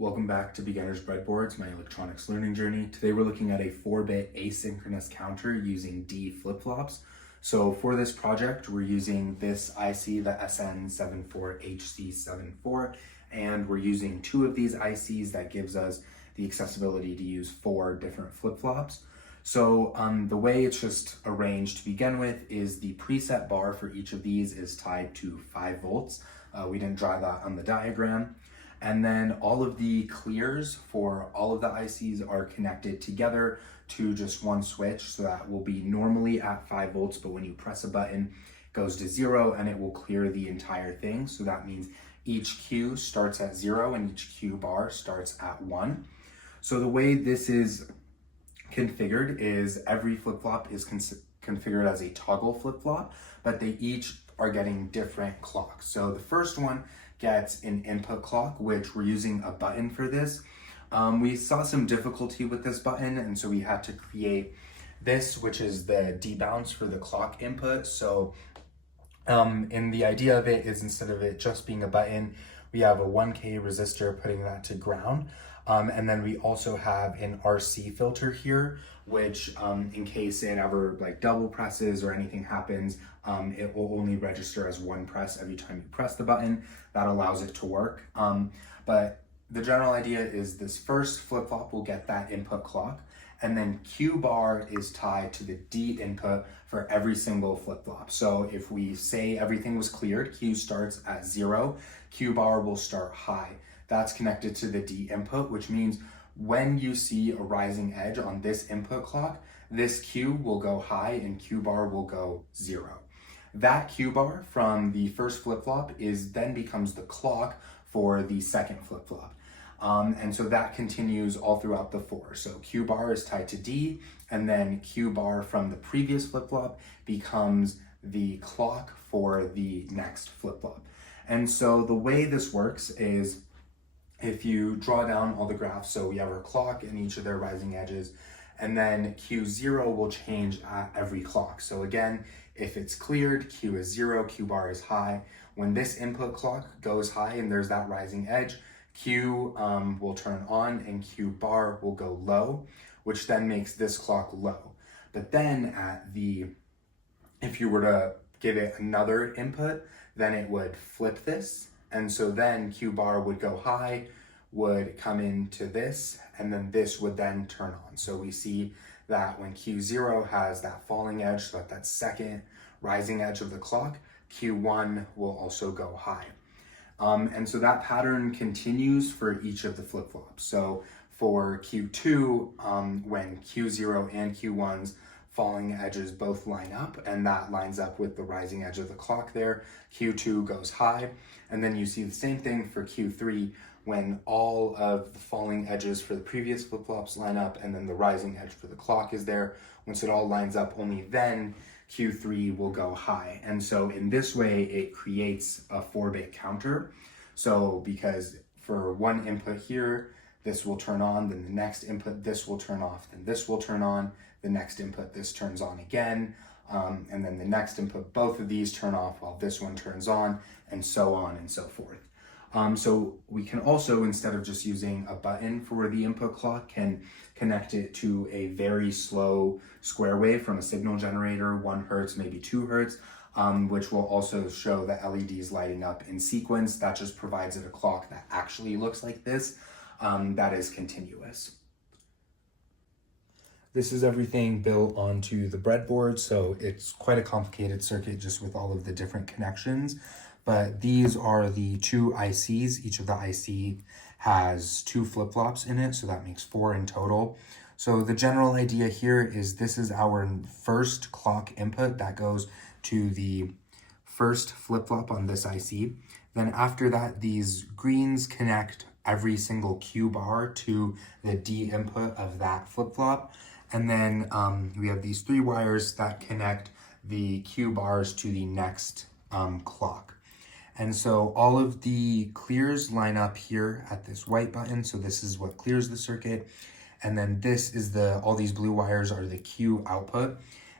Welcome back to Beginner's Breadboards, my electronics learning journey. Today we're looking at a 4-bit asynchronous counter using D flip-flops. So for this project, we're using this IC, the SN74HC74, and we're using 2 of these ICs that gives us the accessibility to use 4 different flip-flops. So the way it's just arranged to begin with is the preset bar for each of these is tied to 5 volts. We didn't draw that on the diagram. And then all of the clears for all of the ICs are connected together to just one switch. So that will be normally at 5 volts, but when you press a button, it goes to 0 and it will clear the entire thing. So that means each Q starts at 0 and each Q bar starts at 1. So the way this is configured is every flip-flop is configured as a toggle flip-flop, but they each are getting different clocks. So the first one gets an input clock, which we're using a button for this. We saw some difficulty with this button, and so we had to create this, which is the debounce for the clock input. So and the idea of it is instead of it just being a button, we have a 1K resistor putting that to ground. And then we also have an RC filter here, which in case it ever like double presses or anything happens, it will only register as 1 press every time you press the button. That allows it to work. But the general idea is this first flip-flop will get that input clock, and then Q bar is tied to the D input for every single flip-flop. So if we say everything was cleared, Q starts at 0, Q bar will start high. That's connected to the D input, which means when you see a rising edge on this input clock, this Q will go high and Q bar will go 0. That Q bar from the first flip-flop then becomes the clock for the second flip-flop. And so that continues all throughout the 4. So Q bar is tied to D, and then Q bar from the previous flip-flop becomes the clock for the next flip-flop. And so the way this works is if you draw down all the graphs, so we have our clock and each of their rising edges, and then Q0 will change at every clock. So again, if it's cleared, Q is 0, Q bar is high. When this input clock goes high and there's that rising edge, Q will turn on and Q bar will go low, which then makes this clock low. But then if you were to give it another input, then it would flip this. And so then Q bar would go high, would come into this, and then this would then turn on. So we see that when Q0 has that falling edge, so that second rising edge of the clock, Q1 will also go high. And so that pattern continues for each of the flip-flops. So for Q2, when Q0 and Q1's falling edges both line up, and that lines up with the rising edge of the clock there, Q2 goes high. And then you see the same thing for Q3 when all of the falling edges for the previous flip-flops line up and then the rising edge for the clock is there. Once it all lines up, only then Q3 will go high. And so in this way, it creates a 4-bit counter. So because for one input here, this will turn on, then the next input, this will turn off, then this will turn on, the next input, this turns on again, and then the next input, both of these turn off while this one turns on, and so on and so forth. So we can also, instead of just using a button for the input clock, can connect it to a very slow square wave from a signal generator, 1 hertz, maybe 2 hertz, which will also show the LEDs lighting up in sequence. That just provides it a clock that actually looks like this, that is continuous. This is everything built onto the breadboard, so it's quite a complicated circuit just with all of the different connections. But these are the 2 ICs. Each of the IC has 2 flip-flops in it, so that makes 4 in total. So the general idea here is this is our first clock input that goes to the first flip-flop on this IC. Then after that, these greens connect every single Q bar to the D input of that flip-flop. And then we have these 3 wires that connect the Q bars to the next clock. And so all of the clears line up here at this white button. So this is what clears the circuit. And then this is all these blue wires are the Q output.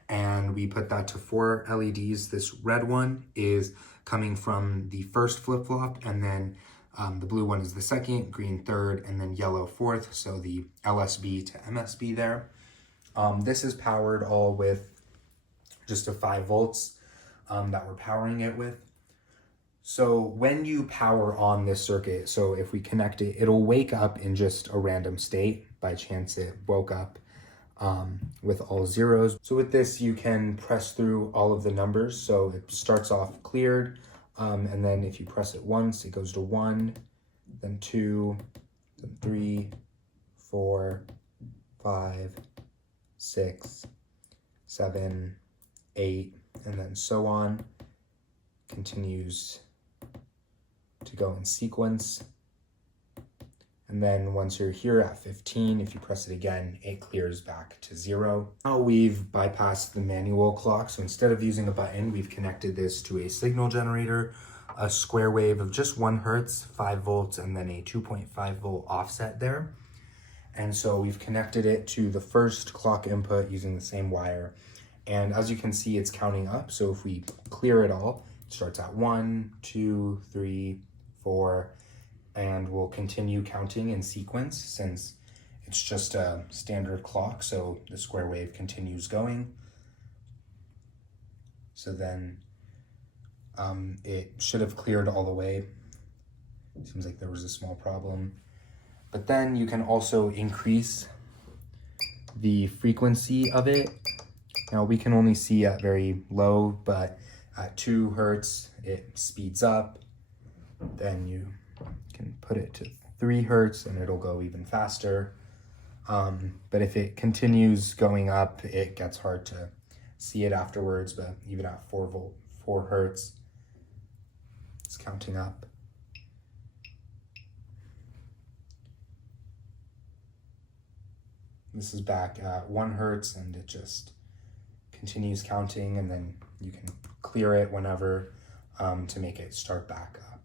And we put that to 4 LEDs. This red one is coming from the first flip-flop, and then The blue one is the second, green third, and then yellow fourth. So the LSB to MSB there. This is powered all with just a 5 volts that we're powering it with. So when you power on this circuit, so if we connect it, it'll wake up in just a random state. By chance it woke up with all zeros. So with this, you can press through all of the numbers. So it starts off cleared, and then if you press it once, it goes to 1, then 2, then 3, 4, 5, 6, 7, 8, and then so on. Continues to go in sequence. And then once you're here at 15, if you press it again, it clears back to 0. Now we've bypassed the manual clock. So instead of using a button, we've connected this to a signal generator, a square wave of just 1 hertz, 5 volts, and then a 2.5 volt offset there. And so we've connected it to the first clock input using the same wire. And as you can see, it's counting up. So if we clear it all, it starts at 1, 2, 3, 4, and we'll continue counting in sequence since it's just a standard clock. So the square wave continues going. So then it should have cleared all the way. Seems like there was a small problem. But then you can also increase the frequency of it. Now we can only see at very low, but at 2 hertz, it speeds up. Then you can put it to 3 hertz and it'll go even faster. But if it continues going up, it gets hard to see it afterwards, but even at 4 hertz, it's counting up. This is back at 1 hertz and it just continues counting, and then you can clear it whenever to make it start back up.